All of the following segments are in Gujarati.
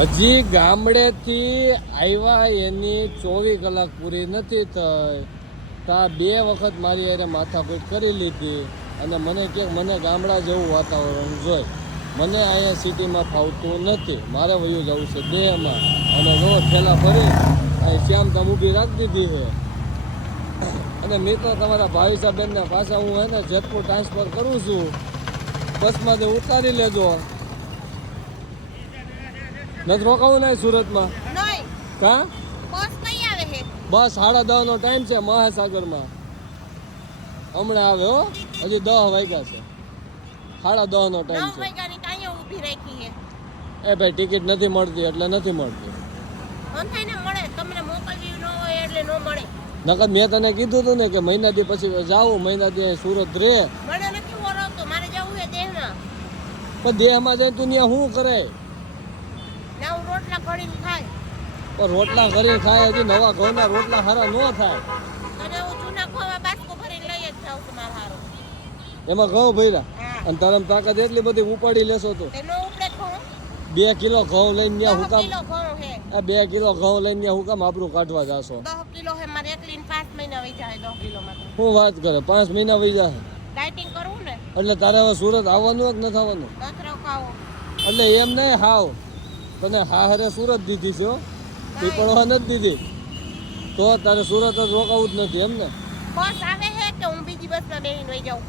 હજી ગામડેથી આવ્યા એની ચોવીસ કલાક પૂરી નથી થઈ. તા બે વખત મારી યારે માથાકૂટ કરી લીધી અને મને કે મને ગામડા જેવું વાતાવરણ જોઈ. મને અહીંયા સિટીમાં ફાવતું નથી. મારે વયું જવું છે દેહમાં. અને રોજ પહેલાં ફરી અહીં શ્યામ તમ ઊભી રાખી દીધી છે. અને મિત્રો, તમારા ભાવિસાબેનને પાછા હું એને જેતપુર ટ્રાન્સફર કરું છું. બસમાંથી ઉતારી લેજો. નથી રોકાવું નહીં સુરતમાં? કા? બસ સાડા દસ નો ટાઈમ છે મહાસાગરમાં. હમણાં આવે હો. હજી દસ વાગ્યા છે. સાડા દસ નો ટાઈમ છે. એ ભાઈ ટિકિટ નથી મળતી એટલે નથી મળતી. નકર મેં તને કીધું હતું ને કે મહિના દી પછી જાવું મહિના દી સુરત રે. મને નથી ઓળખતો. મારે જવું છે દેહમાં. પણ દેહમાં જઈને તું ત્યાં શું કરે? રોટલા ખાય. પણ રોટલા કરી ખાય હજી નવા ઘઉંના રોટલા હારા ન થાય. અને હું જૂના ખોવા બાસ્કો ભરીને લઈ જ જાઉં છું મારા હારો. એમાં ઘઉં ભર્યા? અને તારમ તાકાત એટલી બધી ઉપાડી લેશો તો. બે કિલો ઘઉં લઈને ત્યાં હુકામ આ બે કિલો ઘઉં લઈને ત્યાં હુકામ આપણું કાઢવા જાશો. દસ કિલો હે મારે એકલીને પાંચ મહિના વહી જાય દસ કિલોમાં શું વાત કરે પાંચ મહિના વહી જાય. ડાયટિંગ કરવું ને? એટલે તારે હવે સુરત આવવાનું કે નથી આવવાનું એટલે એમ નહીં હાવ. તને હાહરે સુરત દીધી છે પીપળવા નથી દીધી. તો તારે સુરત જ રોકાવું જ નથી એમ ને? બસ આવે છે કે હું બીજી બસમાં બેહીને વહી જાઉં?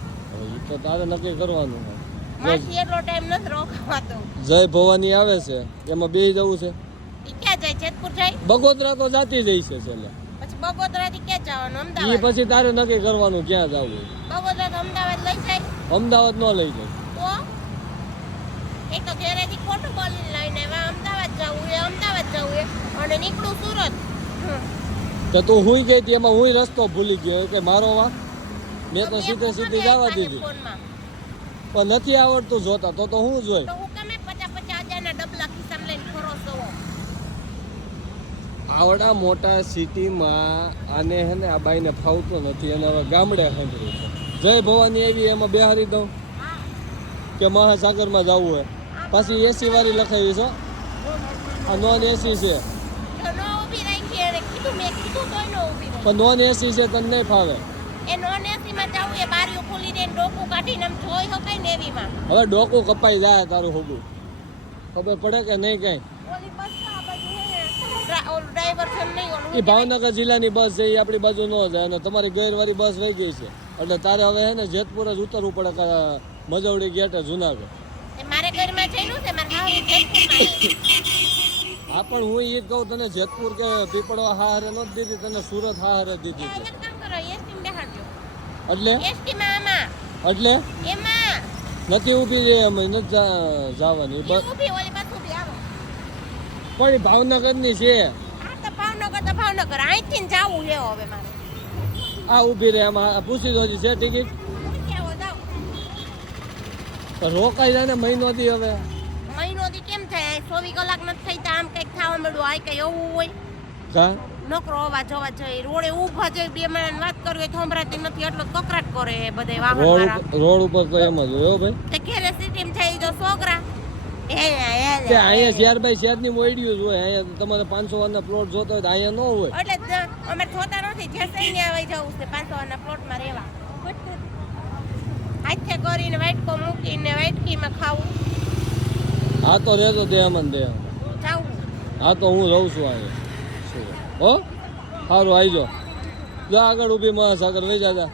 તો તારે નક્કી કરવાનું છે. એટલો ટાઈમ નથી રોકાવાતો. જય ભવાની આવે છે. એમાં બે જવું છે. ક્યાં જાય જેતપુર જાય? બગોદરા તો જાતી જઈ છે છેલ્લે. પછી બગોદરાથી ક્યાં જવાનું? એ અમદાવાદ? પછી તારે નક્કી કરવાનું ક્યાં જવું. બગોદરા તો અમદાવાદ લઈ જાય. અમદાવાદ ન લઈ જાય. તો એ તો ઘરેથી ખોટું બોલીને લઈને આવ્યા અમદાવાદ જવું એ અમદાવાદ જવું એ અને નીકળું સુરત. તો તું હુઈ ગઈ હતી એમાં હું રસ્તો ભૂલી ગયો કે મારો વા મેં તો સીધે સીધી જવા દીધી. પણ નથી આવડતું જોતા તો તો હું જોઈ છો? આવડા મોટા સિટીમાં આને હે ને આ બાઈને ફાવતો નથી અને હવે ગામડે સાંભળ્યું જય ભવાની એવી એમાં બેહારી દઉં? કે મહાસાગરમાં જવું હોય? પાછી એસી વાળી લખાવી છે. આ નોન એસી છે. પણ નોન એસી છે તને નહીં ફાવે. હવે ડોકું કપાઈ જાય તારું હોગું ખબર પડે કે નહીં કઈ? એ ભાવનગર જિલ્લાની બસ છે એ આપણી બાજુ ન જાય. અને તમારી ગેરવાળી બસ વહી ગઈ છે. એટલે તારે હવે હે ને જેતપુર જ ઉતરવું પડે મજવડી ગેટ જુનાગઢ એ મારે ઘરમાં જઈનું છે મારે હાવ જેતપુરમાં છે. હા પણ હું એ કહું તને જેતપુર કે પીપળવા હારે નથી દીધી તને સુરત હારે દીધી એટલે? એટલે? નથી ઊભી રહી અમે નથી જવાની. પણ એ ભાવનગરની છે. ભાવનગર તો ભાવનગર. અહીંથી જ જાવું છે હવે મારે. આ ઊભી રહે આમાં પૂછી દોજી છે ટિકિટ? રોકાઈ જાય ને મહિનો થી હવે. દી ચોવીસ કલાક નથી થઈ તો આમ કંઈક થવા મળ્યું આ કઈ એવું હોય. કા નોકરો અવાજ અવાજ જાય રોડે ઊભા જાય બે માણસ વાત કરવી હોય સંભળાતી નથી એટલો જ કકરાટ કરે બધે વાહન વાળા રોડ ઉપર તો એમ જ હોય ભાઈ. તે ઘેરે સિટીમાં જાય તો છોકરા. અહીંયા શેર બાય શેરની મોડ્યું જ હોય. અહીંયા તમારે પાંચસો વારના પ્લોટ જોતો હોય તો અહીંયા ન હોય. એટલે જ અમે જોતા નથી. જેસઈ ને આવી જવું છે પાંચસો વાળના પ્લોટમાં રહેવા. હાથે કરીને વાટકો મૂકીને વાટકીમાં ખાવું. આ તો રહેતો દેહમાં ને દેહ હા. તો હું રહું છું અહીંયા. હો? સારું આવી જો આગળ ઊભી મહાસાગર. લઈ જાજા